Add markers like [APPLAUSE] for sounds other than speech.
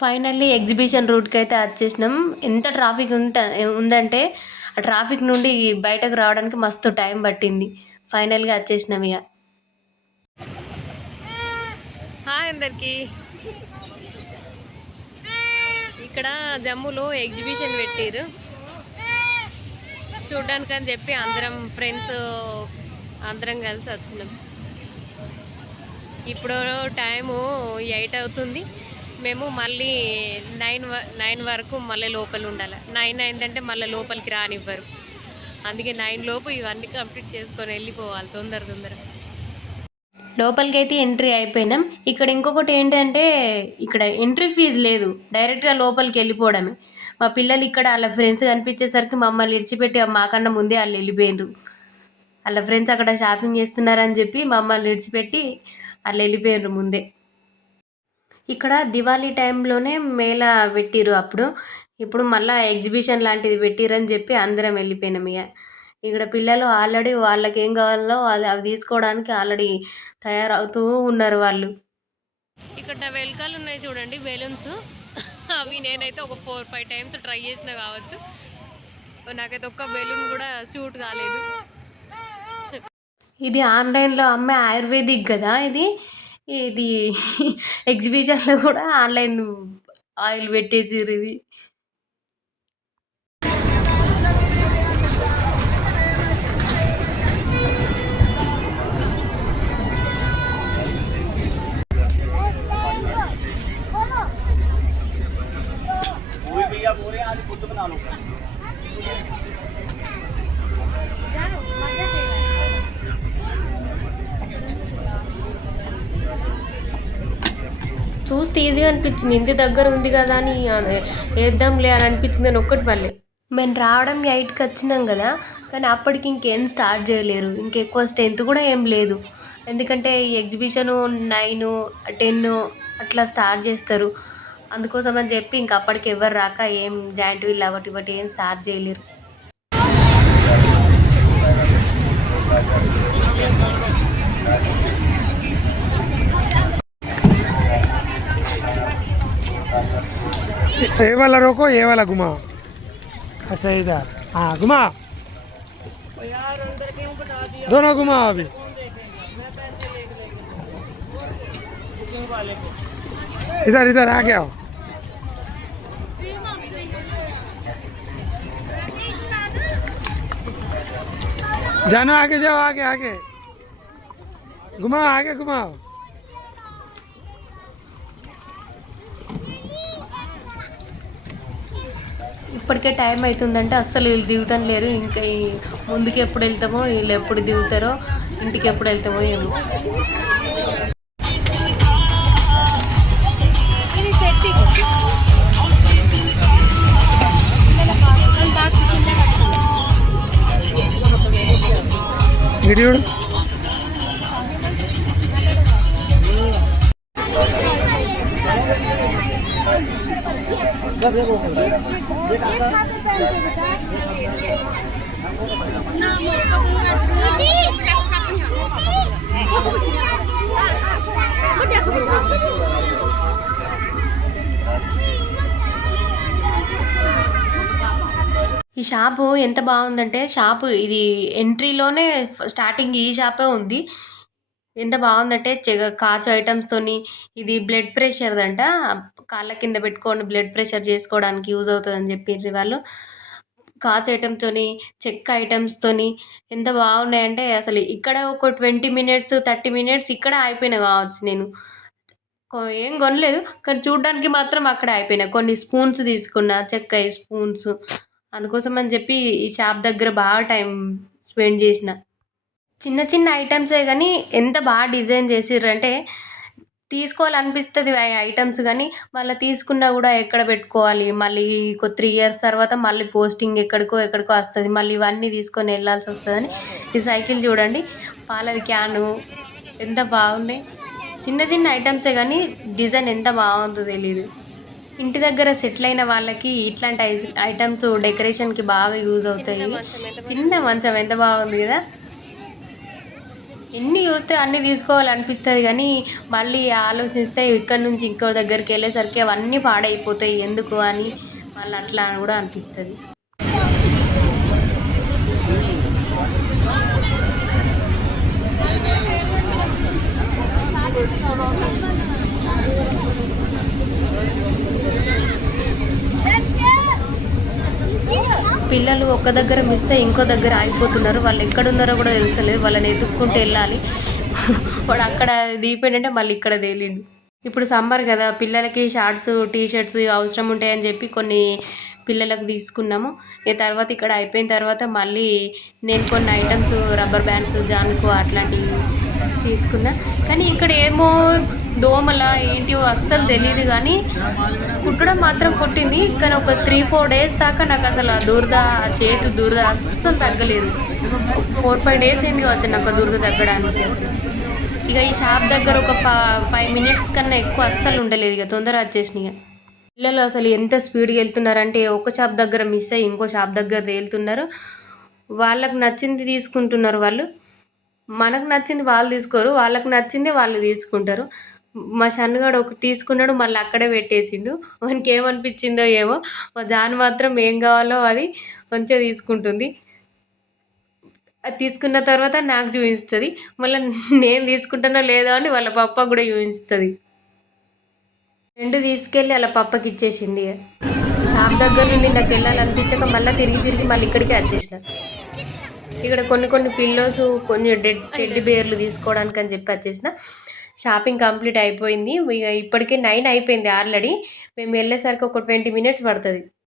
Finally exhibition రూట్కి అయితే వచ్చేసినాం ఎంత ట్రాఫిక్ ఉంట ఉందంటే ఆ ట్రాఫిక్ నుండి బయటకు రావడానికి మస్తు టైం పట్టింది. ఫైనల్గా వచ్చేసినాం ఇక హాయ్ అందరికీ. ఇక్కడ జమ్ములో ఎగ్జిబిషన్ పెట్టారు చూడ్డానికి అని చెప్పి అందరం ఫ్రెండ్స్ అందరం కలిసి వచ్చినాం. ఇప్పుడు టైము ఎయిట్ అవుతుంది. మేము మళ్ళీ నైన్ నైన్ వరకు మళ్ళీ లోపల ఉండాలి. నైన్ అయిందంటే మళ్ళీ లోపలికి రానివ్వరు. అందుకే నైన్ లోపు ఇవన్నీ కంప్లీట్ చేసుకొని వెళ్ళిపోవాలి తొందర తొందర. లోపలికి అయితే ఎంట్రీ అయిపోయినాం. ఇక్కడ ఇంకొకటి ఏంటంటే ఇక్కడ ఎంట్రీ ఫీజు లేదు. డైరెక్ట్గా లోపలికి వెళ్ళిపోవడమే. మా పిల్లలు ఇక్కడ వాళ్ళ ఫ్రెండ్స్ కనిపించేసరికి మమ్మల్ని విడిచిపెట్టి మాకన్నా ముందే వాళ్ళు వెళ్ళిపోయినరు వాళ్ళ ఫ్రెండ్స్ అక్కడ షాపింగ్ చేస్తున్నారని చెప్పి మమ్మల్ని విడిచిపెట్టి వాళ్ళు వెళ్ళిపోయినారు ముందే. ఇక్కడ దివాళీ టైంలోనే మేళ పెట్టిరు అప్పుడు. ఇప్పుడు మళ్ళీ ఎగ్జిబిషన్ లాంటిది పెట్టిరని చెప్పి అందరం వెళ్ళిపోయినాం ఇక ఇక్కడ పిల్లలు ఆల్రెడీ వాళ్ళకి ఏం కావాలో అది అవి తీసుకోవడానికి ఆల్రెడీ తయారవుతూ ఉన్నారు వాళ్ళు. ఇక్కడ వెల్కాలు ఉన్నాయి చూడండి బెలూన్స్. అవి నేనైతే ఒక ఫోర్ ఫైవ్ టైమ్స్ ట్రై చేసిన కావచ్చు. నాకైతే ఒక్క బెలూన్ కూడా షూట్ కాలేదు. ఇది ఆన్లైన్లో అమ్మే ఆయుర్వేదిక్ కదా ఇది? ఇది [LAUGHS] ఎగ్జిబిషన్లో కూడా ఆన్లైన్ ఆయిల్ పెట్టేసిర్రు ఇది చూస్తే ఈజీగా అనిపించింది. ఇంటి దగ్గర ఉంది కదా అని వేద్దాంలే అని అనిపించింది అని ఒక్కటి పల్లె మేము రావడం ఎయిట్కి వచ్చినాం కదా కానీ అప్పటికి ఇంకేం స్టార్ట్ చేయలేరు. ఇంకెక్కువ స్ట్రెంత్ కూడా ఏం లేదు. ఎందుకంటే ఈ ఎగ్జిబిషను నైన్ టెన్ అట్లా స్టార్ట్ చేస్తారు. అందుకోసం అని చెప్పి ఇంక అప్పటికి ఎవరు రాక ఏం జాయింట్ వీల్ అవటి ఇవ్వటి ఏం స్టార్ట్ చేయలేరు. ये वाला रोको, ये वाला घुमाओ। ऐसा इधर। हाँ घुमाओ। दोनों घुमाओ अभी। इधर इधर आ गया जानो, आगे जाओ, आगे आगे। घुमाओ आगे घुमाओ। ఇప్పటికే టైం అవుతుందంటే అస్సలు వీళ్ళు దిగుతాను లేరు. ఇంకా ఈ ముందుకు ఎప్పుడు వెళ్తామో వీళ్ళు ఎప్పుడు దిగుతారో ఇంటికి ఎప్పుడు వెళ్తామో ఏమో. గిడియుడు ఈ షాపు ఎంత బాగుందంటే షాపు ఇది ఎంట్రీలోనే స్టార్టింగ్ ఈ షాపే ఉంది. ఎంత బాగుందంటే కాచు ఐటమ్స్తోని ఇది బ్లడ్ ప్రెషర్ అంట కాళ్ళ కింద పెట్టుకొని బ్లడ్ ప్రెషర్ చేసుకోవడానికి యూజ్ అవుతుందని చెప్పారు వాళ్ళు. కాచ్ ఐటమ్స్తోని చెక్క ఐటమ్స్తోని ఎంత బాగున్నాయంటే అసలు ఇక్కడ ఒక ట్వంటీ మినిట్స్ థర్టీ మినిట్స్ ఇక్కడ అయిపోయినా కావచ్చు నేను. కొ- ఏం కొనలేదు కానీ చూడడానికి మాత్రం అక్కడ అయిపోయినా కొన్ని స్పూన్స్ తీసుకున్నా చెక్క స్పూన్స్ అందుకోసం అని చెప్పి ఈ షాప్ దగ్గర బాగా టైం స్పెండ్ చేసిన. చిన్న చిన్న ఐటమ్సే కానీ ఎంత బాగా డిజైన్ చేసిర్రంటే తీసుకోవాలనిపిస్తుంది ఐటమ్స్ కానీ మళ్ళీ తీసుకున్నా కూడా ఎక్కడ పెట్టుకోవాలి? మళ్ళీ ఇంకో త్రీ ఇయర్స్ తర్వాత మళ్ళీ పోస్టింగ్ ఎక్కడికో ఎక్కడికో వస్తుంది. మళ్ళీ ఇవన్నీ తీసుకొని వెళ్ళాల్సి వస్తుందని. ఈ సైకిల్ చూడండి. పాలది క్యాను ఎంత బాగున్నాయి చిన్న చిన్న ఐటమ్సే కానీ డిజైన్ ఎంత బాగుందో తెలియదు ఇంటి దగ్గర సెటిల్ అయిన వాళ్ళకి ఇట్లాంటి ఐస్- ఐటమ్స్ డెకరేషన్కి బాగా యూజ్ అవుతాయి. చిన్న మంచం ఎంత బాగుంది కదా? ఎన్ని చూస్తే అన్నీ తీసుకోవాలనిపిస్తుంది కానీ మళ్ళీ ఆలోచిస్తే ఇక్కడ నుంచి ఇంకో దగ్గరికి వెళ్ళేసరికి అవన్నీ పాడైపోతాయి. ఎందుకు అని మళ్ళీ అట్లా అని కూడా అనిపిస్తుంది. పిల్లలు ఒక్క దగ్గర మిస్ అయ్యి ఇంకో దగ్గర ఆగిపోతున్నారు. వాళ్ళు ఎక్కడున్నారో కూడా తెలుస్తలేదు. వాళ్ళని ఎత్తుక్కుంటూ వెళ్ళాలి. వాడు అక్కడ దిగిపోయిందంటే మళ్ళీ ఇక్కడ తేలిండు. ఇప్పుడు సమ్మర్ కదా. పిల్లలకి షార్ట్స్ టీ షర్ట్స్ అవసరం ఉంటాయని చెప్పి కొన్ని పిల్లలకు తీసుకున్నాము. ఇక తర్వాత ఇక్కడ అయిపోయిన తర్వాత మళ్ళీ నేను కొన్ని ఐటమ్స్ రబ్బర్ బ్యాండ్స్ జాన్కు అట్లాంటివి తీసుకున్నా. కానీ ఇక్కడ ఏమో దోమల ఏంటివో అస్సలు తెలియదు కానీ కుట్టడం మాత్రం కుట్టింది. కానీ ఒక త్రీ ఫోర్ డేస్ దాకా నాకు అసలు ఆ దురద ఆ చేతు దురద అస్సలు తగ్గలేదు. ఫోర్ ఫైవ్ డేస్ అయింది కావచ్చు నాకు ఆ దురద తగ్గడానికి. ఇక ఈ షాప్ దగ్గర ఒక ఫైవ్ మినిట్స్ కన్నా ఎక్కువ అస్సలు ఉండలేదు ఇక తొందర వచ్చేసినాయి ఇక. పిల్లలు అసలు ఎంత స్పీడ్గా వెళ్తున్నారంటే ఒక షాప్ దగ్గర మిస్ అయ్యి ఇంకో షాప్ దగ్గర వెళ్తున్నారు. వాళ్ళకు నచ్చింది తీసుకుంటున్నారు వాళ్ళు. మనకు నచ్చింది వాళ్ళు తీసుకోరు వాళ్ళకి నచ్చింది వాళ్ళు తీసుకుంటారు. మా షన్నుగాడు ఒక తీసుకున్నాడు మళ్ళీ అక్కడే పెట్టేసిండు. వానికి ఏమనిపించిందో ఏమో మా జాన్ మాత్రం ఏం కావాలో అది మంచిగా తీసుకుంటుంది. అది తీసుకున్న తర్వాత నాకు చూపిస్తుంది. మళ్ళీ నేను తీసుకుంటానో లేదో అని వాళ్ళ పప్ప కూడా చూపిస్తుంది. రెండు తీసుకెళ్ళి అలా పప్పకి ఇచ్చేసింది. షాప్ దగ్గర నుండి నాకు వెళ్ళాలనిపించక మళ్ళీ తిరిగి తిరిగి మళ్ళీ ఇక్కడికి వచ్చేసిన. ఇక్కడ కొన్ని కొన్ని పిల్లోస్ కొన్ని డెడ్ టెడ్డి బేర్లు తీసుకోవడానికి అని చెప్పి వచ్చేసిన. షాపింగ్ కంప్లీట్ అయిపోయింది. ఇక ఇప్పటికే నైన్ అయిపోయింది ఆల్రెడీ. మేము వెళ్ళేసరికి ఒక ట్వంటీ మినిట్స్ పడుతుంది.